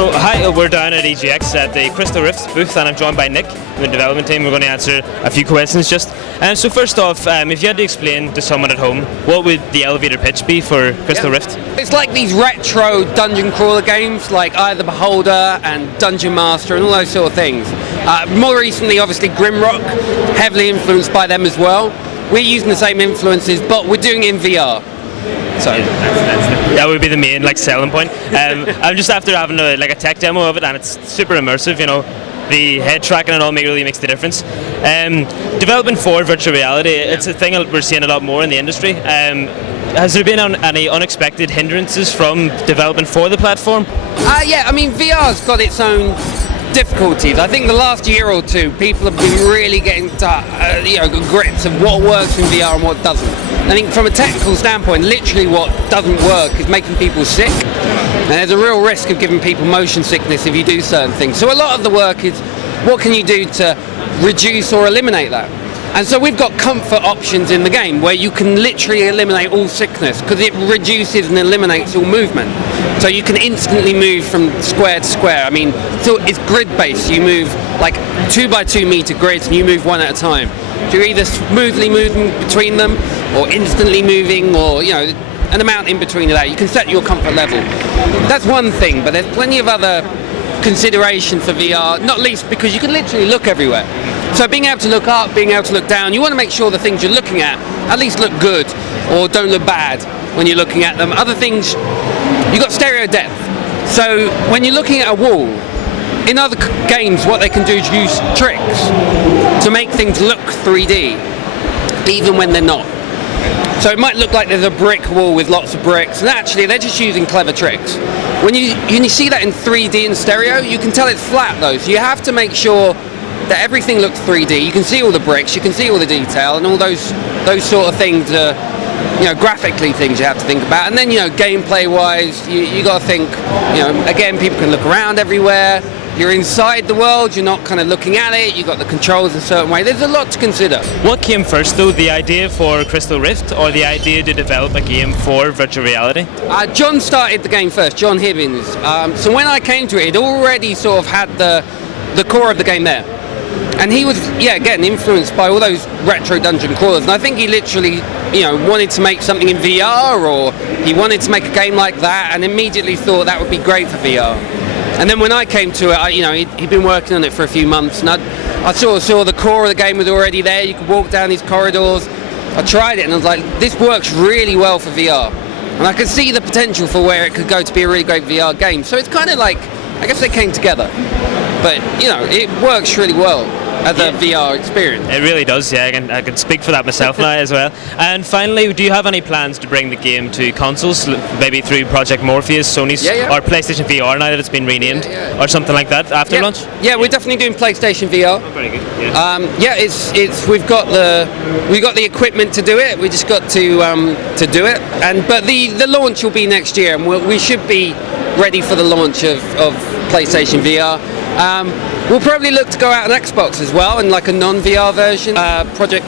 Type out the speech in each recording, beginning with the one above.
So hi, we're down at EGX at the Crystal Rift booth, and I'm joined by Nick from the development team. We're going to answer a few questions just. So first off, if you had to explain to someone at home, what would the elevator pitch be for Crystal Rift? It's like these retro dungeon crawler games like Eye of the Beholder and Dungeon Master and all those sort of things. More recently, obviously, Grimrock, heavily influenced by them as well. We're using the same influences, but we're doing it in VR. So that would be the main selling point. I'm just after having a tech demo of it, and it's super immersive. You know, the head tracking and all really makes the difference. Developing for virtual reality, it's a thing we're seeing a lot more in the industry. Has there been any unexpected hindrances from developing for the platform? Yeah, I mean, VR's got its own difficulties. I think the last year or two, people have been really getting to grips of what works in VR and what doesn't. I think from a technical standpoint, literally what doesn't work is making people sick, and there's a real risk of giving people motion sickness if you do certain things. So a lot of the work is what can you do to reduce or eliminate that. And so we've got comfort options in the game where you can literally eliminate all sickness because it reduces and eliminates all movement. So you can instantly move from square to square. I mean, so it's grid-based. You move like 2 by 2 meter grids and you move one at a time. So you're either smoothly moving between them or instantly moving, or an amount in between of that. You can set your comfort level. That's one thing, but there's plenty of other considerations for VR, not least because you can literally look everywhere. So being able to look up, being able to look down, you want to make sure the things you're looking at least look good or don't look bad when you're looking at them. Other things, you've got stereo depth. So when you're looking at a wall, in other games what they can do is use tricks to make things look 3D, even when they're not. So it might look like there's a brick wall with lots of bricks, and actually they're just using clever tricks. When you see that in 3D and stereo, you can tell it's flat though, so you have to make sure that everything looks 3D. You can see all the bricks, you can see all the detail, and all those sort of things are, graphically things you have to think about. And then, gameplay-wise, you got to think, again, people can look around everywhere. You're inside the world, you're not kind of looking at it, you've got the controls a certain way. There's a lot to consider. What came first though, the idea for Crystal Rift or the idea to develop a game for virtual reality? John started the game first, John Hibbins. So when I came to it, it already sort of had the core of the game there. And he was, getting influenced by all those retro dungeon crawlers. And I think he literally, wanted to make something in VR, or he wanted to make a game like that, and immediately thought that would be great for VR. And then when I came to it, he'd been working on it for a few months, and I sort of saw the core of the game was already there. You could walk down these corridors. I tried it, and I was like, this works really well for VR. And I could see the potential for where it could go to be a really great VR game. So it's kind of like, I guess they came together. But, it works really well as a VR experience. It really does, yeah. I can speak for that myself now as well. And finally, do you have any plans to bring the game to consoles, maybe through Project Morpheus, Sony's, or PlayStation VR now that it's been renamed, or something like that after launch? Yeah, we're definitely doing PlayStation VR. Oh, very good. It's we've got the equipment to do it. We just got to do it. But the launch will be next year, and we should be ready for the launch of PlayStation VR. We'll probably look to go out on Xbox as well, in like a non-VR version. Project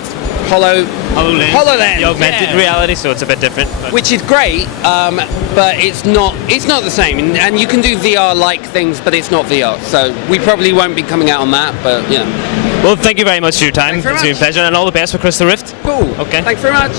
HoloLens. The augmented reality, so it's a bit different. Which is great, but it's not the same. And you can do VR-like things, but it's not VR. So we probably won't be coming out on that, but Well, thank you very much for your time. It's been a pleasure, and all the best for Crystal Rift. Cool. Okay. Thanks very much.